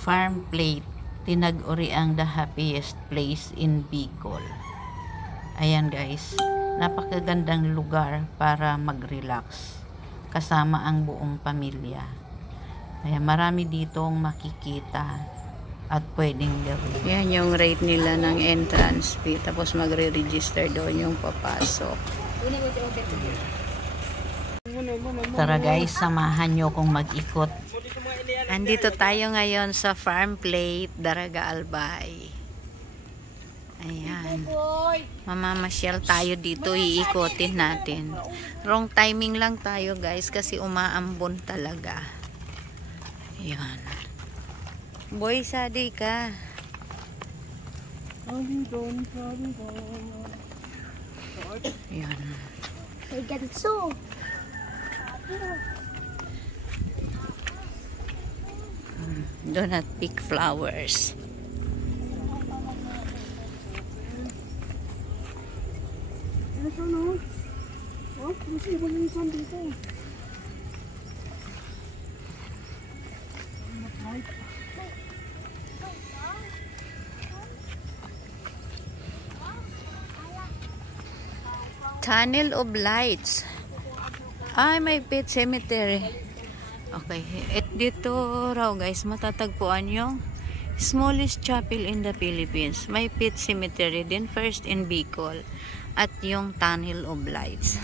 Farm Plate, tinag-uri ang the happiest place in Bicol. Ayan guys, napakagandang lugar para mag-relax kasama ang buong pamilya. Ayan, marami ditong makikita at pwedeng gawin. Yan yung rate nila ng entrance fee, tapos magre-register doon yung papasok. Tara guys, samahan nyo kong mag-ikot. Andito tayo ngayon sa Farm Plate, Daraga Albay. Ayan. Mamamasyal tayo dito, iikotin natin. Wrong timing lang tayo guys kasi umaambon talaga. Ayan. Boy, sadi ka. Ayan. May ganso. Do not pick flowers. Tunnel of Lights. Ay, may pet cemetery. Okay, dito raw guys matatagpuan yung smallest chapel in the Philippines. May pet cemetery din, first in Bicol, at yung Tunnel of Lights.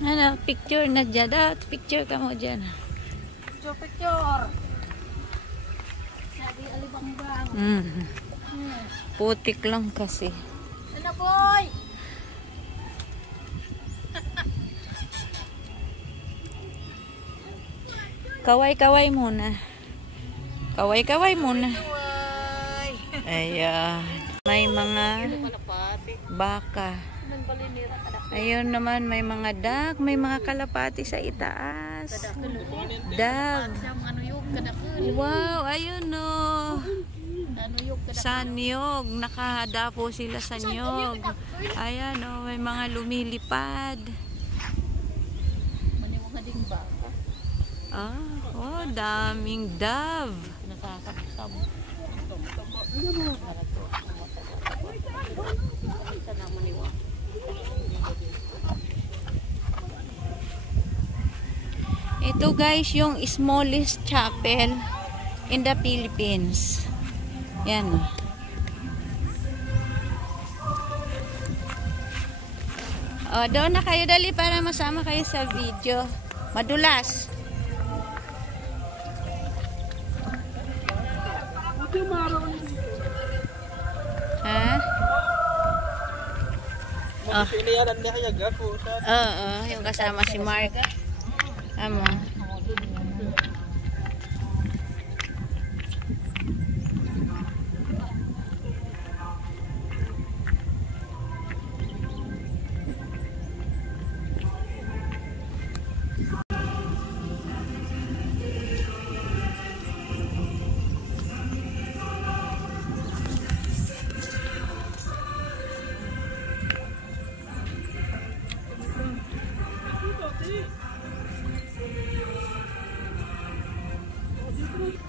Ano, picture na dyan. Picture ka mo dyan. Picture. Sabi alibang-bang. Putik lang kasi. Ano boy? Kaway-kaway muna. Kaway-kaway muna. Ayan. May mga baka. Ayun naman, may mga duck, may mga kalapati sa itaas. Dove. Wow, ayun no. Sa niyog, nakahadapo sila sa niyog. Ayan no, may mga lumilipad. Oh, daming dove. Ito guys, yung smallest chapel in the Philippines. Yan. Oh, doon na kayo dali para masama kayo sa video. Madulas. Ha? Oo, yung kasama si Mark. Amo.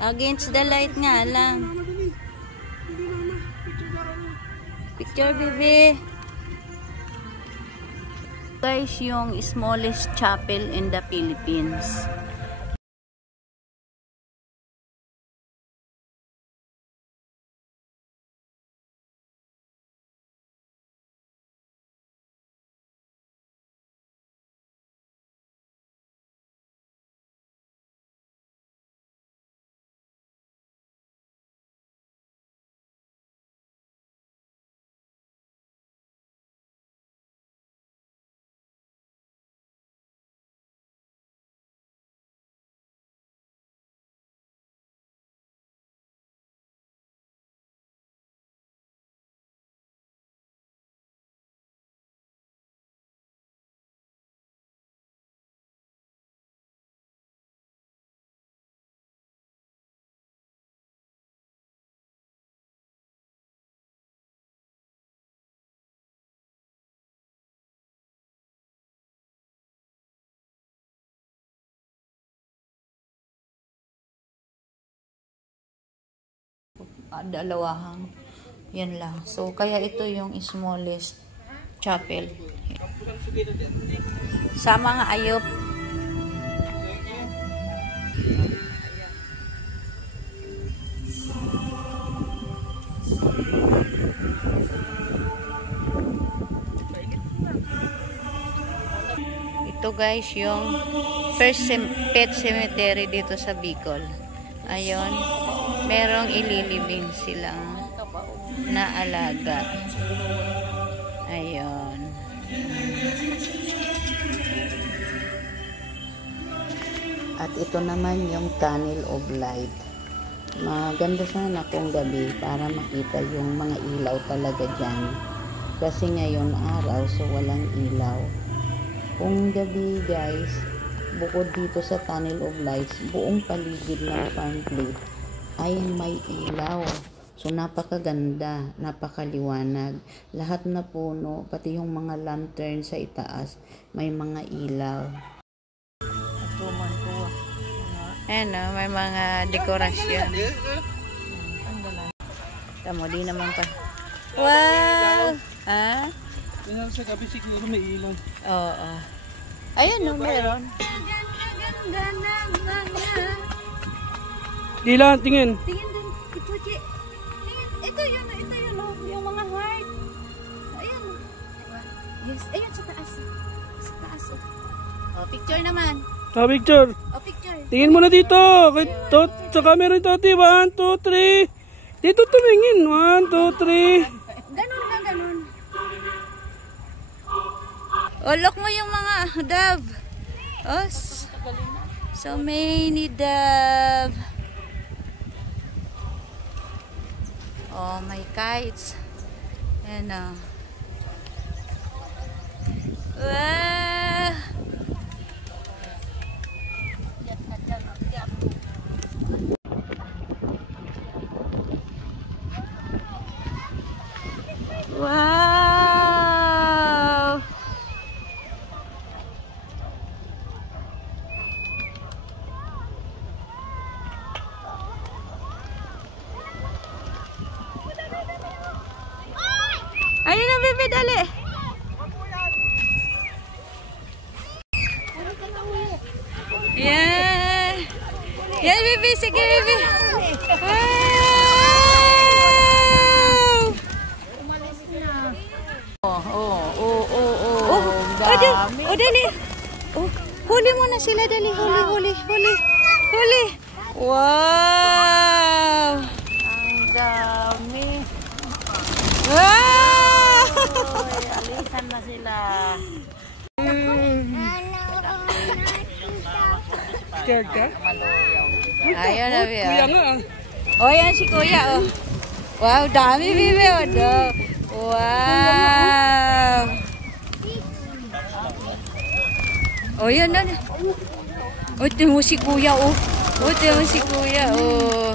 Against the light nga lang. Picture, baby. Guys, yung smallest chapel in the Philippines. dalawahang. Yan lang. So, kaya ito yung smallest chapel. Sa mga ayop. Ito guys, yung first pet cemetery dito sa Bicol. Ayun, merong ililibing silang na alaga. Ayun. At ito naman yung tunnel of light. Maganda sana kung gabi para makita yung mga ilaw talaga dyan. Kasi ngayon araw, so walang ilaw. Kung gabi guys, bukod dito sa tunnel of lights, buong paligid ng farm plate ay may ilaw. So napakaganda, napakaliwanag. Lahat na puno, pati yung mga lantern sa itaas, may mga ilaw. Ayan o, may mga dekorasyon. Tamo, di naman pa. Wow! Ha? Sa gabi siguro may ilaw. Oo. Ayan o, meron. Di lang, tingin. Tingin dun, Chuchi. Tingin, ito yun, oh, yung mga heart. Ayan. Yes, ayan sa taas. Sa taas, oh. Oh, picture naman. Picture. Oh, picture. Tingin mo na dito. Sa camera ito, 1, 2, 3. Dito tumingin. 1, 2, 3. Ganun ka, ganun. Oh, look mo yung mga dove. Oh, so many dove. Oh, my kites. Ayan o. Wow! Wow! Ayun na, Bibi, dali. Yan. Yan, Bibi. Sige, Bibi. Wow! Oh, dami. Oh, dali. Oh, huli mo na sila, dali. Huli. Wow! Ang dami. Wow! Alisan na sila. Scared ka? Ayun na, Bibi. Kuya nga ah. Oh, yan si Kuya, oh. Wow, dami, Bibi, oh. Wow! Oh, yan na. Oh, tingnan mo si Kuya, oh. Oh, tingnan mo si Kuya, oh.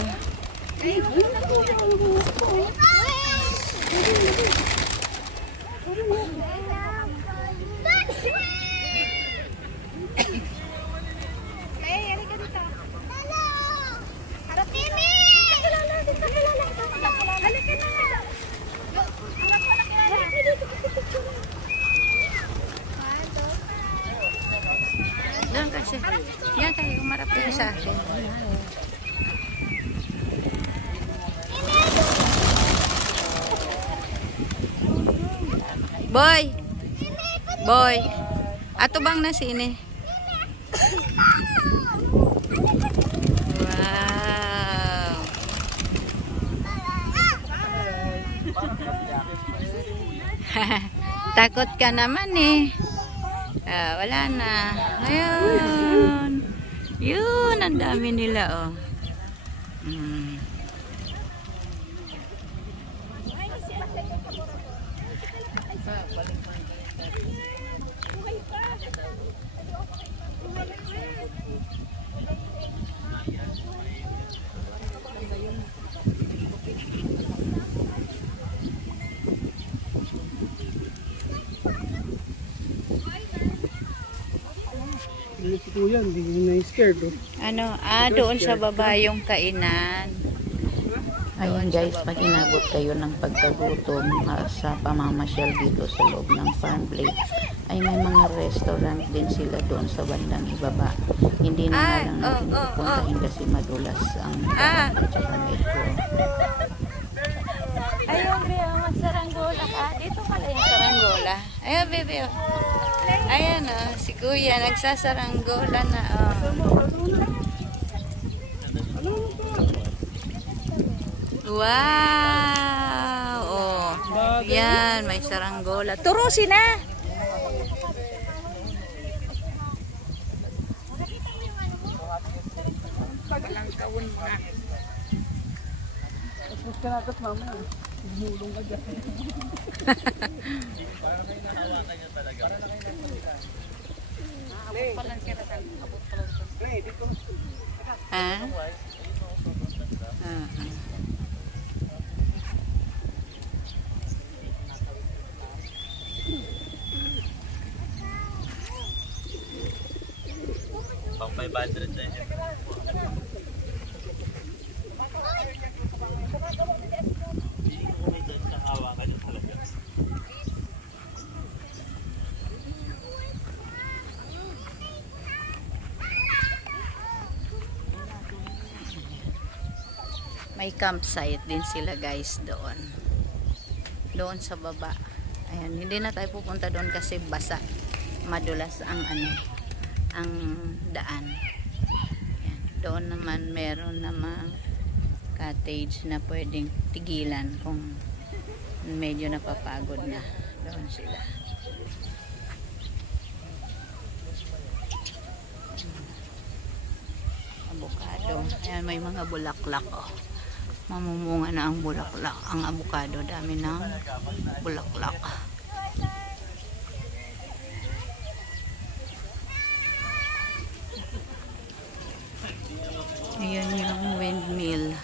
Doon kasi. Yan kayo, umarap kayo sa akin. Boy. Ato bang na sini? Wow. Takot ka naman eh. Wala na. Ayun. Yun, ang dami nila, oh. Si Kuya, hindi na scared oh. Ano? Doon sa baba yung kainan. Ayun guys, pag inabot kayo ng pagkagutom sa pamamasyal dito sa loob ng farm plate, ay may mga restaurant din sila doon sa bandang ibaba. Hindi na lang natin pupuntahin kasi madulas ang daan at saka medyo. Ayun, Bea, magsaranggola ka. Dito pala yung saranggola. Ayun, bebe. Ayan, si Kuya, nagsasaranggola na. Wow! Oh, yan, may saranggola. Turusin na! Walang kawin na. Tapos ka natas mama. Humulong ka dyan. Ha? Pang 500 na yun. May campsite din sila guys doon. Doon sa baba. Ayan, hindi na tayo pupunta doon kasi basa. Madulas ang ang daan. Ayan, doon naman meron namang cottage na pwedeng tigilan kung medyo napapagod na. Doon sila. Avocado. Ayan, may mga bulaklak oh. Mamumunga na ang bulaklak. Ang avocado, dami ng bulaklak. Ayan yung windmill.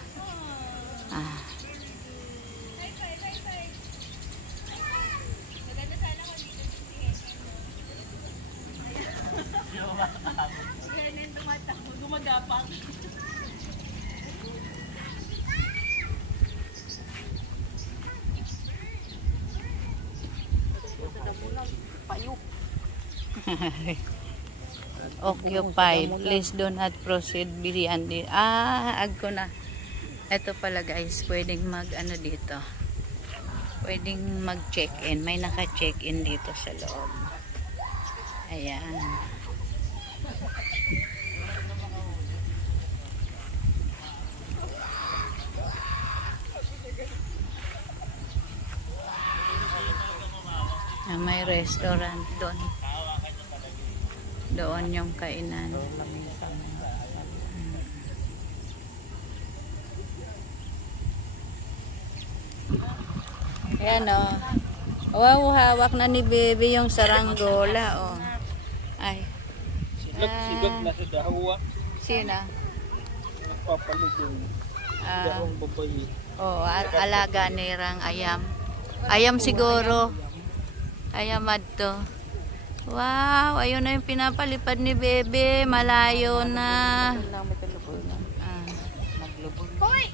Occupied. Please do not proceed beyond it. Agko na. Ito pala guys, pwedeng mag-ano dito. Pwedeng mag-check-in. May naka-check-in dito sa loob. Ayan. May restaurant doon. Doon yung kainan. Ayan o. Wow, hawak na ni baby yung saranggola o. Ay. Sigat na sa dahawa. Sino? Nagpapaligong. Dahong babayi. Alaga nirang ayam. Ayam siguro. Ayam adto. Wow, ayun na yung pinapalipad ni bebe. Malayo na.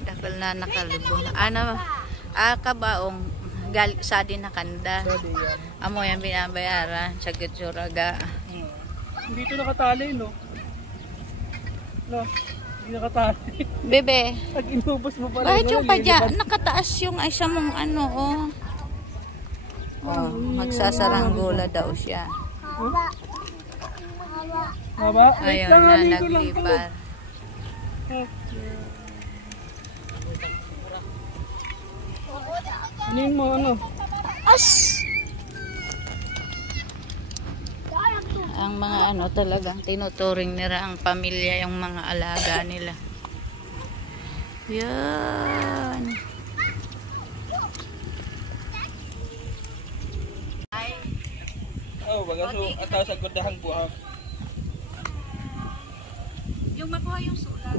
Dakal na nakalubong. Ano? Kabaong sa din nakanda. Amo yan binabayaran. Sagot suraga. Dito nakatali, no? No, hindi nakatali. Bebe. Pag inubos mo pala. Bakit yung padya? Nakataas yung isa mong ano, oh. Magsasaranggola daw siya. Maba? Ayun na, naglipad. Anin mo, ano? Ang mga ano talagang tinuturing nila ang pamilya, yung mga alaga nila. Yan. Baga so, ataw sa godahang buhaw. Yung makuha yung sulat.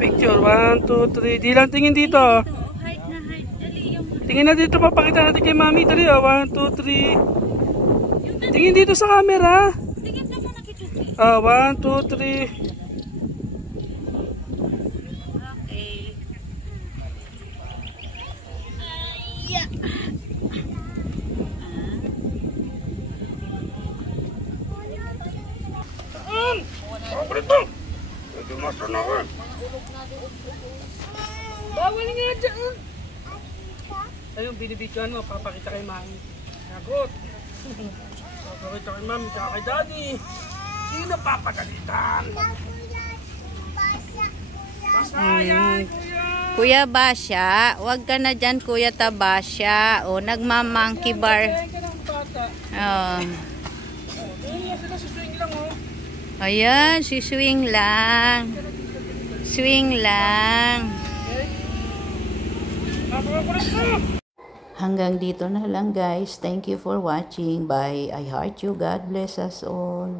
Picture, 1, 2, 3. Di lang tingin dito. Height na height. Dali yung... Tingin na dito, papakita natin kay mami. Dali, 1, 2, 3. Tingin dito sa camera. Tingin ka muna kituki. 1, 2, 3. Bawal nga dyan. Ayun, binibidyoan mo, papakita kay mami. Nagot. Papakita kay mami, tsaka kay daddy. Sino papagalitan? Basta yan, kuya. Kuya Basya, wag ka na dyan, Kuya Tabasya. O, nagmamangki bar. Kaya ka ng bata. Oh. Ayun, sila si swing lang, oh. Ayan, siswing lang. Swing lang. Napakakulit mo. Hanggang dito na lang guys. Thank you for watching. Bye. I heart you. God bless us all.